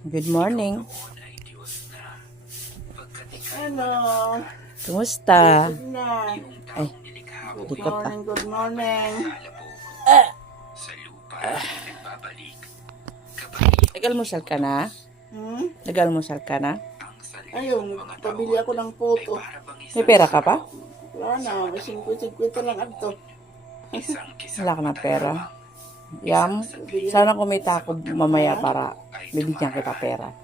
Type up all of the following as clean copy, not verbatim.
Good morning. Hello. Kumusta? Good na. Ay, Good likot pa. morning, good morning. Nag-almusal ka na? Nag-almusal ka na? Ayun, pabili ako ng puto. May pera ka pa? Wala na, may 50-50 lang agto. Wala ka ng pera. Yam, sana kumita ako mamaya para bibigyan kita pera.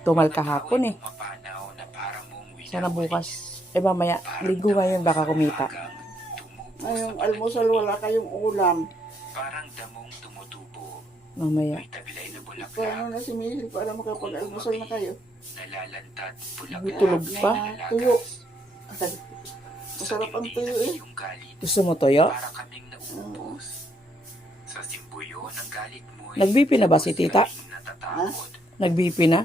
Tumal kahapon eh. Sana bukas, mamaya, linggo ngayon baka kumita. Ngayong almusal, wala kayong ulam. Mamaya. Paano na si Missy para makapag-almusal na kayo? Tulog pa? Tuyo. Masarap ang tuyo eh. Gusto mo toyo? Nag-BP na ba si tita? Ha? Nag-BP na?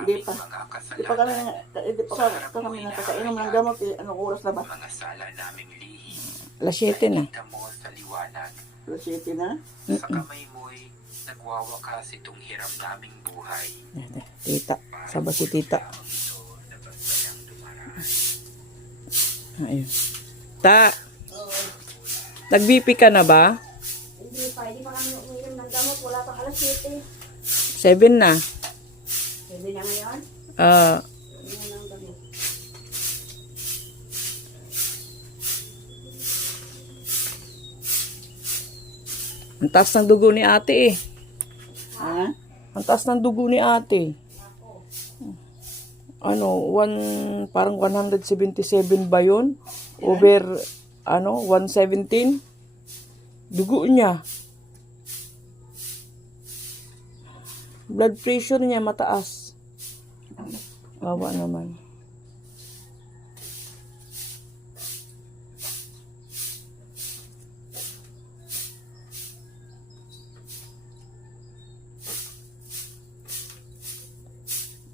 Hindi pa. Hindi pa kami nakakainom ng gamot eh. Anong oras na ba? Alas 7 na. Alas 7 na? Sa kamay mo'y nagwawakas itong hiram naming buhay. Tita. Saba si tita. Ayun. Ta! Nag-BP ka na ba? Hindi pa kami uminom ng gamot. Wala pang alas 7. 7 na. Pwede na ngayon? Uminom ng gamot. Ang taas ng dugo ni ate eh. Ha? Ang taas ng dugo ni ate. Parang 177 ba yun? Over, 117? Dugo niya. Blood pressure niya mataas. Bawa naman.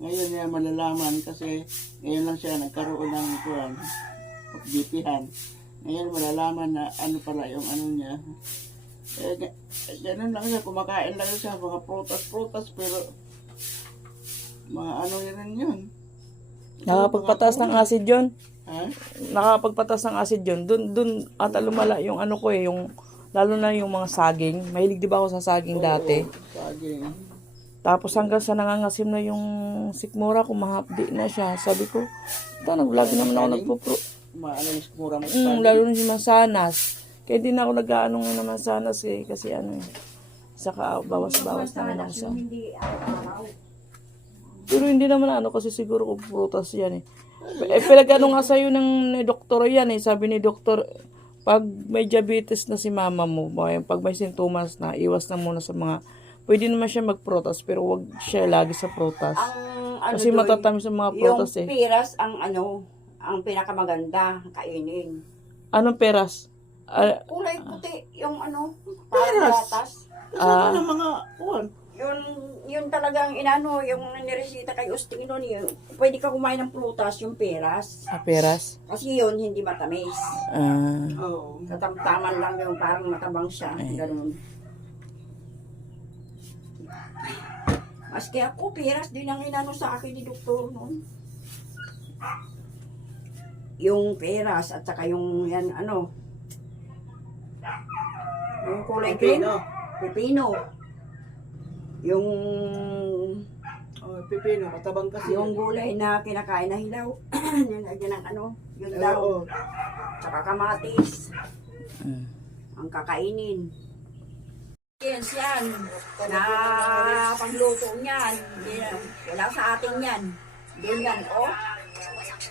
Ngayon niya malalaman kasi ngayon lang siya nagkaroon ng BP-han. Ngayon malalaman na ano pala yung ano niya. Ganun lang siya, kumakain lang siya, mga prutas, pero mga ano yun yun. Nakapagpataas ng acid yun. Ha? Nakapagpataas ng acid yun. Dun ata lumala yung ano ko eh, yung, lalo na yung mga saging. Mahilig di ba ako sa saging dati? Saging. Tapos hanggang sa nangangasim na yung sikmura ko, mahapdi na siya. Sabi ko, lagi naman ako nagpupro. Maano yung mura mo Lalo na si Mang Sanas. Kaya di na ako nag-ano nga naman Sanas eh. Kasi saka bawas-bawas naman ako sa... Hindi araw-araw. Pero hindi naman kasi siguro kung prutas yan eh. Pinag-ano nga sa'yo ng doktor yan eh. Sabi ni doktor, pag may diabetes na si mama mo, pag may sintomas na, iwas na muna sa mga... Pwede naman siya mag-prutas, pero wag siya lagi sa prutas. Kasi matatamis sa mga prutas eh. Yung piras ang pinakamaganda kainin. Anong peras? Kulay puti, yung Peras? gatas. Kasama ng mga kuwan. Yun talagang yung niresita kay Ustino niyo. Pwede ka kumain ng prutas, yung peras. Peras? Kasi yun, hindi matamis. Oo. Katamtaman lang yung parang matabang siya. Ganun. Maski ako, peras din ang inano sa akin ni doktor noon. Yung peras at saka yung yung kulay green. Pepino. Yung Pipino, katabang kasi. yung gulay na kinakain na hilaw. Yan ang yun daw. Oo. Tsaka kamatis. Ang kakainin. Yes, yan. Na pagluto niyan. Wala sa atin yan. Doon yan,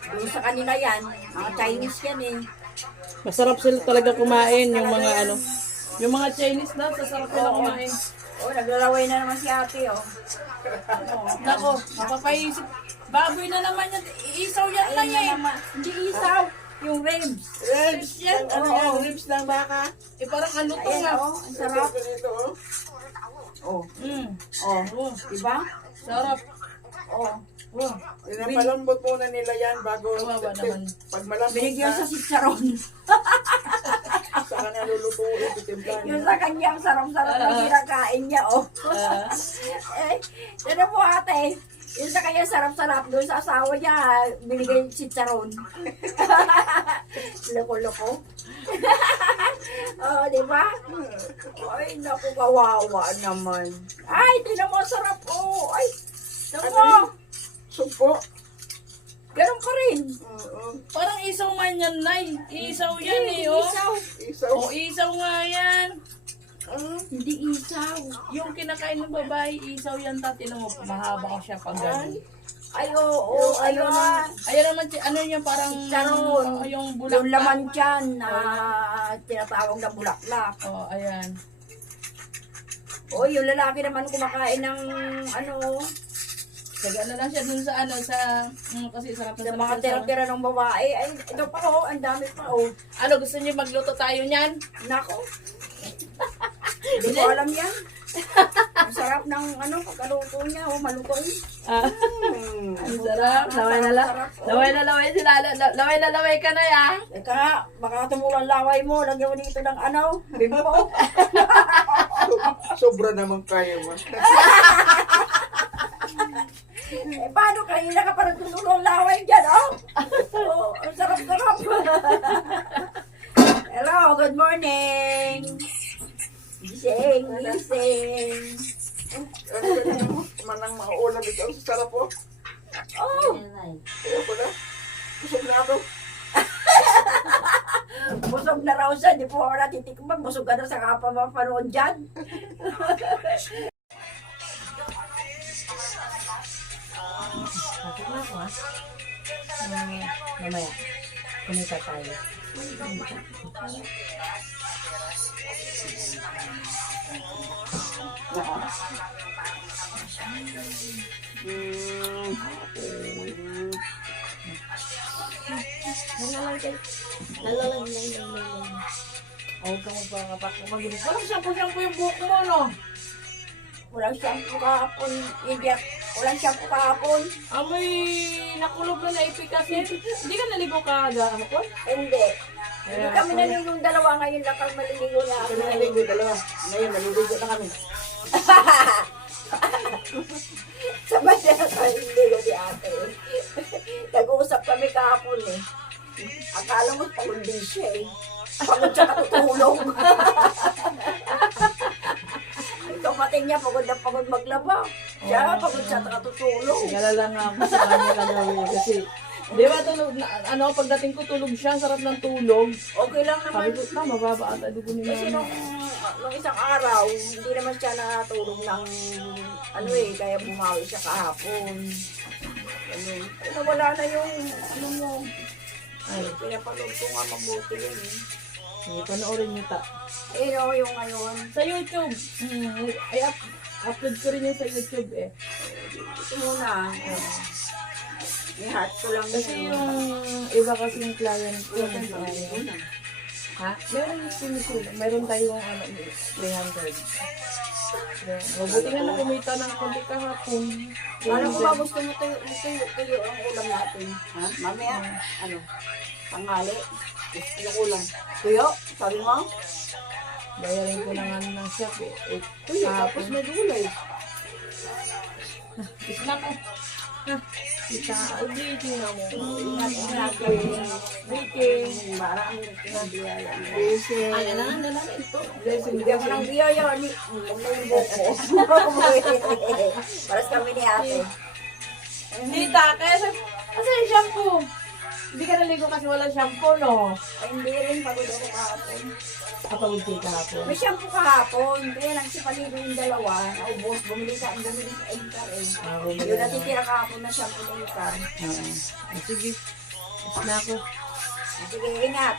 Doon sa kanila yan. Mga Chinese yan eh. Masarap sila talaga kumain, yung mga yung mga Chinese na, sasarap sila kumain. Naglalaway na naman si ate, Nako, mapapaisip. Baboy na naman yan. Isaw yan lang Ayun eh. naman. Hindi isaw. Yung ribs. Ribs! Yan, Ano yan? Ribs ng baka? Parang kaluto Ayan, nga. ang sarap. Ganito, Diba? Sarap. Pinapalambot muna nila yan bago Kawawa naman. pag malambot Binigyan na, sa chicharon. sa Sa kanya lulutuin, titimplahan Yung niya. sa kanya, ang sarap-sarap na kinakain niya, oh. Eh, ano po ate? Yung sa kanya sarap-sarap, doon sa asawa niya, binigay yung chicharon. Loko-loko. Oh, di ba? Ay, naku, kawawa naman. Ay, tinan mo, sarap, oh. Ay, tinan mo. Sumpo. Ganun pa rin. Parang isaw man yan, Nay. Isaw yan eh, oh. Isaw. Isaw. O, isaw nga yan. Hindi isaw. Yung kinakain ng babae, isaw yan, tati mo. Mahaba ko siya pag ganun. Ay, oo, ayun na. Ayan naman, ano yung parang, Chicharon. yung Yung bulaklak. laman dyan na tinatawag na bulaklak. Oh, ayan. O, yung lalaki naman kumakain ng ano, Saga na lang siya dun sa ano, sa, kasi sarap na sa sarap mga siya sa- tira-tira ng babae. Ay, ito pa oh, ang dami pa oh. Ano, gusto niyo magluto tayo niyan? Nako. Hindi ko alam yan. Ang sarap ng ano, pagkaluto niya, oh, malutong. Ah, ang sarap. Laway na Sarap, oh. laway na laway sila. Laway na laway ka na ya. Eka, baka tumulang laway mo, lagyan mo dito ng ano, bimbo. Sobra naman kaya mo. Eh, paano kanina ka parang tumulong laway dyan, oh? Oh, ang sarap-sarap. Hello, good morning. Gising, gising. Ano ka naman? Manang mauulam ito. Ang sarap po. Oh, Kaya pala. Busog na ako. busog na raw siya. Di po ako natitikman. Busog ka na sa kapamapanood dyan. Mamaya. Kumita tayo. Huwag kang magpapakapagilig. Walang shampoo-shampoo yung buhok mo, no? Walang shampoo kahapon. Walang shampoo kahapon. Amoy nakulog na naipik kasi. Hindi ka naligo ka agad, Hindi. Hindi kami nalilong dalawa. Ngayon lang kami maliligo na ako. Kami naligo dalawa. Ngayon, naligo na kami. Sabay na kami naliligo ni ate. Nag-uusap kami kahapon eh. Akala mo pagod din siya eh. Pagod siya katutulong. Kapatid niya pagod na pagod maglaba. Siya pagod siya katutulong. Sigala lang ako sa kanya kagawi kasi di ba tulog na, ano, pagdating ko tulog siya, sarap ng tulog. Okay lang naman. Sabi ko, mababa ata dugo ni Kasi mama. nung isang araw, hindi naman siya natulog ng ano eh, kaya bumawi siya kahapon. Ganun. Eh, nawala na yung ano mo. Ay, Pinapanood ko nga mabuti yun eh. hindi, panoorin niyo ta. Eh, no, yung ngayon. Sa YouTube, ay upload ko rin yun sa YouTube eh. Ito muna. May heart ko lang Kasi yun. yung iba kasi yung client ko, ha? Meron yung sinusunod. Meron tayong ano, 300. Mabuti nga na kumita ng konti kahapon. Paano ko ba gusto mo tuyo ang ulam natin? Ha? Mamaya, ano? Tanghali. Yung ulam. Tuyo? Sabi mo? Bayarin ko na nga ng shop eh. Uy, tapos may gulay. Isla ko. Kita, breaking na mo. Ingat. Breaking. Marami rin biyaya. Kasi, Blessing. Bigyan ko ng biyaya. Huwag na yung buko. Paras kami ni ate. Tita, kaya sa... Kasi yung shampoo. Hindi ka naligo kasi walang shampoo, no? Ay, hindi rin. Pagod ako kahapon. Kapagod kayo kahapon. May shampoo kahapon. Kaya lang si paligo yung dalawa. Naubos. Bumili sa Edgar eh. Yung natitira kahapon na shampoo ng Edgar. Sige. Isla ko. Sige, ingat.